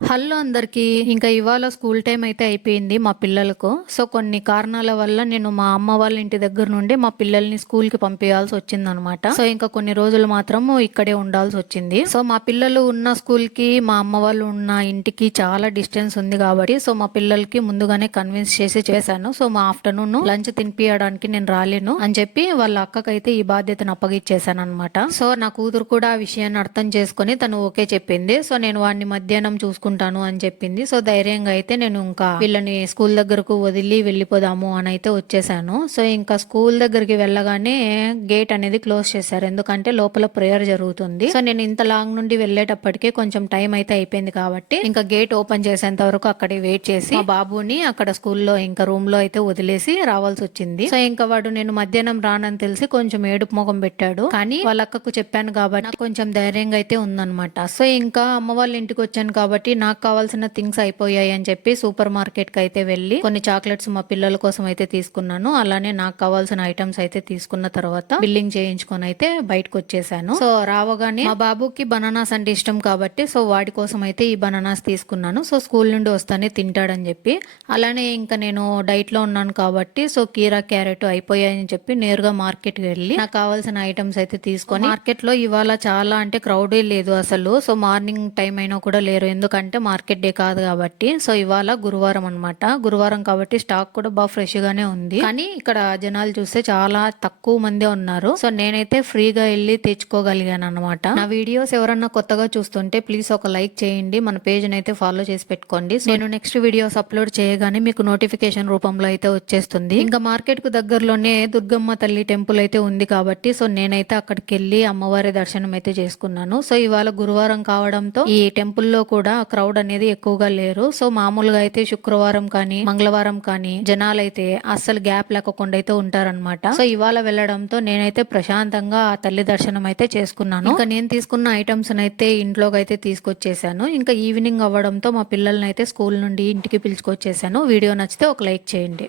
Hello అందరికీ. ఇంకా ఇవాళ స్కూల్ టైం అయితే అయిపోయింది మా పిల్లలకు. సో, కొన్ని కారణాల వల్ల నేను మా అమ్మ వాళ్ళ ఇంటి దగ్గర నుండి మా పిల్లల్ని స్కూల్‌కి పంపియాల్సి వచ్చిందనమాట. సో, ఇంకా కొన్ని రోజులు మాత్రం ఇక్కడే ఉండాల్సొచ్చింది. సో, మా పిల్లలు ఉన్న స్కూల్‌కి, మా అమ్మ వాళ్ళు ఉన్న ఇంటికి చాలా డిస్టెన్స్ ఉంది కాబట్టి, సో, మా పిల్లలకి ముందుగానే కన్విన్స్ చేశాను. సో, మా ఆఫ్టర్‌నూన్ లంచ్ తినిపియడానికి నేను రాలేను అని చెప్పి వాళ్ళ అక్కకైతే ఈ బాధ్యతను అప్పగిచ్చేసాననమాట. సో, నా కూతురు కూడా ఆ విషయాన్ని అర్థం చేసుకొని తను ఓకే చెప్పింది. సో, నేను వాడిని మధ్యాహ్నం చూసుకుంటాను అని చెప్పింది. సో, ధైర్యంగా అయితే నేను ఇంకా వీళ్ళని స్కూల్ దగ్గరకు వదిలి వెళ్ళిపోదాము అని అయితే వచ్చేసాను. సో, ఇంకా స్కూల్ దగ్గరికి వెళ్ళగానే గేట్ అనేది క్లోజ్ చేశారు. ఎందుకంటే లోపల ప్రేయర్ జరుగుతుంది. సో, నేను ఇంత లాంగ్ నుండి వెళ్ళేటప్పటికే కొంచెం టైం అయితే అయిపోయింది కాబట్టి ఇంకా గేట్ ఓపెన్ చేసేంత వరకు అక్కడే వెయిట్ చేసి మా బాబుని అక్కడ స్కూల్లో ఇంకా రూమ్ లో అయితే వదిలేసి రావాల్సి వచ్చింది. సో, ఇంకా వాడు నేను మధ్యాహ్నం రానని తెలిసి కొంచెం ఏడుపు ముఖం పెట్టాడు. కానీ వాళ్ళ అక్కకు చెప్పాను కాబట్టి నాకు కొంచెం ధైర్యంగా అయితే ఉందన్నమాట. సో, ఇంకా అమ్మ వాళ్ళ ఇంటికి వచ్చాను కాబట్టి నాకు కావాల్సిన థింగ్స్ అయిపోయాయి అని చెప్పి సూపర్ మార్కెట్ కి అయితే వెళ్ళి కొన్ని చాక్లెట్స్ మా పిల్లల కోసం అయితే తీసుకున్నాను. అలానే నాకు కావాల్సిన ఐటమ్స్ అయితే తీసుకున్న తర్వాత బిల్లింగ్ చేయించుకొని అయితే బయటకు వచ్చేసాను. సో, రావగానే మా బాబుకి బనానాస్ అంటే ఇష్టం కాబట్టి సో వాడి కోసం అయితే ఈ బనానాస్ తీసుకున్నాను. సో, స్కూల్ నుండి వస్తానే తింటాడని చెప్పి. అలానే ఇంకా నేను డైట్ లో ఉన్నాను కాబట్టి సో కీరా క్యారెట్ అయిపోయాయని చెప్పి నేరుగా మార్కెట్ కి వెళ్ళి నాకు కావాల్సిన ఐటమ్స్ అయితే తీసుకొని మార్కెట్ లో ఇవాళ చాలా అంటే క్రౌడే లేదు అసలు. సో, మార్నింగ్ టైం అయినా కూడా లేరు. ఎందుకంటే మార్కెట్ డే కాదు కాబట్టి. సో, ఇవాళ గురువారం అనమాట. గురువారం కాబట్టి స్టాక్ కూడా బాగా ఫ్రెష్ గానే ఉంది. కానీ ఇక్కడ జనాలు చూస్తే చాలా తక్కువ మంది ఉన్నారు. సో, నేనైతే ఫ్రీగా వెళ్ళి తెచ్చుకోగలిగాను అనమాట. నా వీడియోస్ ఎవరన్నా కొత్తగా చూస్తుంటే ప్లీజ్ ఒక లైక్ చేయండి. మన పేజ్ అయితే ఫాలో చేసి పెట్టుకోండి. నేను నెక్స్ట్ వీడియోస్ అప్లోడ్ చేయగానే మీకు నోటిఫికేషన్ రూపంలో అయితే వచ్చేస్తుంది. ఇంకా మార్కెట్ కు దగ్గరలోనే దుర్గమ్మ తల్లి టెంపుల్ అయితే ఉంది కాబట్టి సో నేనైతే అక్కడికి వెళ్ళి అమ్మవారి దర్శనం అయితే చేసుకున్నాను. సో, ఇవాళ గురువారం కావడంతో ఈ టెంపుల్ లో కూడా క్రౌడ్ అనేది ఎక్కువగా లేరు. సో, మామూలుగా అయితే శుక్రవారం కానీ మంగళవారం కానీ జనాలైతే అస్సలు గ్యాప్ లేకుండా అయితే ఉంటారనమాట. సో, ఇవాళ వెళ్ళడంతో నేనైతే ప్రశాంతంగా ఆ తల్లి దర్శనం అయితే చేసుకున్నాను. ఇంకా నేను తీసుకున్న ఐటమ్స్ అయితే ఇంట్లోకి అయితే తీసుకొచ్చేసాను. ఇంకా ఈవినింగ్ అవ్వడంతో మా పిల్లల్ని అయితే స్కూల్ నుండి ఇంటికి పిలుచుకొచ్చేసాను. వీడియో నచ్చితే ఒక లైక్ చేయండి.